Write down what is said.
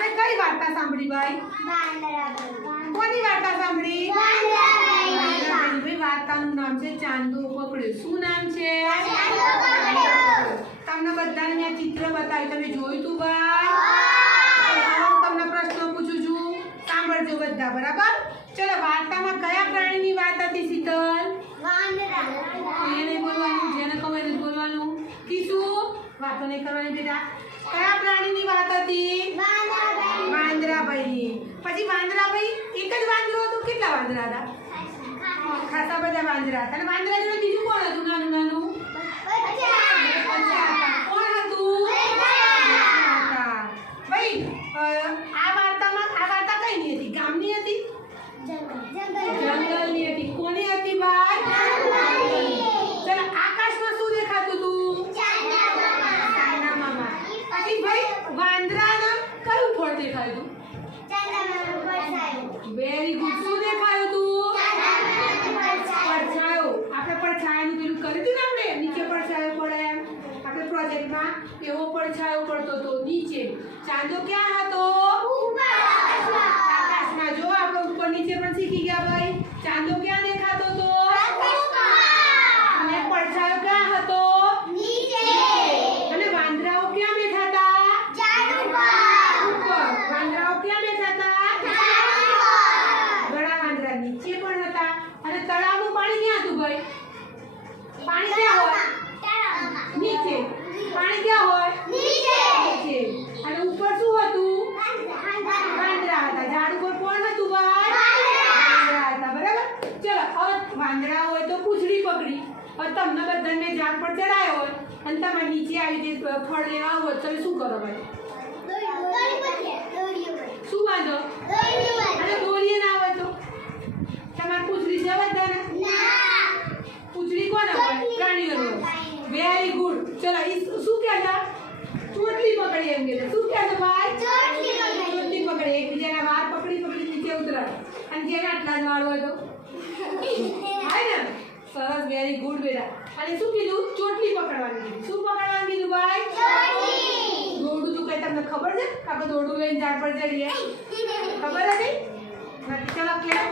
આપણે કઈ વાર્તા સાંભળી ભાઈ? કોની વાર્તા સાંભળી? ભાઈ વાર્તાનું નામ છે ચાંદો પકડ્યો. શું નામ છે? તમને બધાને મેં ચિત્ર બતાવ્યું. તમે જોયું તું ભાઈ? હું. તમને પ્રશ્ન પૂછું છું. સાંભળજો બધા બરાબર? ચલો વાર્તામાં કયા પ્રાણીની વાત હતી શીતલ? એને બોલવાનું જેને કહું એને બોલવાનું. કીશું? વાતો નહીં કરવાની બેટા. કયા પ્રાણીની વાત હતી વાંદરાભાઈની વાંદરા ભાઈ એક જ વાંદરો હતો? કેટલા વાંદરા હતા? ખાસા બધા વાંદરા હતા. અને વાંદરા જોડે બીજું કોણ હતું? નાનું નાનું? આ વાર્તા કઈની હતી? ગામની હતી? જંગલની હતી. કોની હતી ભાઈ? ચલો, આકાશમાં શું દેખાતું હતું? પછી ભાઈ, વાંદરાના કયું ફળ દેખાયું વેરી ગુડ શું દેખાયું તું? પડછાયો આપણે પડછાયાનું પેલું કર્યું હતું ને આપણે? નીચે પડછાયો પડે એમ. આપણે પ્રોજેક્ટમાં એવો પડછાયો પડતો હતો. નીચે. ચાંદો ક્યાં હતો? આકાશમાં. જો આપણે ઉપર નીચે પણ શીખી ગયા ભાઈ. ચાંદો ક્યાં દેખાતો હતો અને પડછાયો ક્યાં હતો અને વાંદરાઓ ક્યાં બેઠા હતા ઉપર વાંદરાઓ ક્યાં બેઠા હતા ઘણા વાંદરા નીચે પણ હતા અને તળાવનું પાણી ક્યાં હતું ભાઈ પાણી ક્યાં હોય નીચે પાણી ક્યાં હોય નીચે અને ઉપર શું હતું વાંદરા હતા ઝાડ ઉપર કોણ હતું ભાઈ વાંદરા હતા બરાબર ચલો વાંદરા હોય તો પૂંછડી પકડી. હવે તમને બધાને ઝાડ પર ચડાયો હોય અને તમારે નીચે આવી રીતે ફળ લેવા હોય તો શું કરો ભાઈ? શું વાંધો? અને દોરીએ ના હોય તો? તમારે પૂંછડી છે બધાને? પૂંછડી કોને હોય? પ્રાણીઓને વેરી ગુડ ચલો શું- શું કહેતા ચોટલી પકડી એમ કે શું કહેતા ભાઈ? ચોટલી પકડી. એકબીજાના વાળ પકડી પકડી નીચે ઉતરાય. અને જેને આટલા જ વાળ હોય તો? હાય ને સરસ વેરી ગુડ બેટા. અને શું કીધું? ચોટલી પકડવાની કીધું. શું પકડવાનું કીધું ભાઈ? દોરડું તું કઈ તમને ખબર છે? આપણે દોરડું લઈને ઝાડ પર ચડીએ? ખબર હતી? ચલો ક્લેપ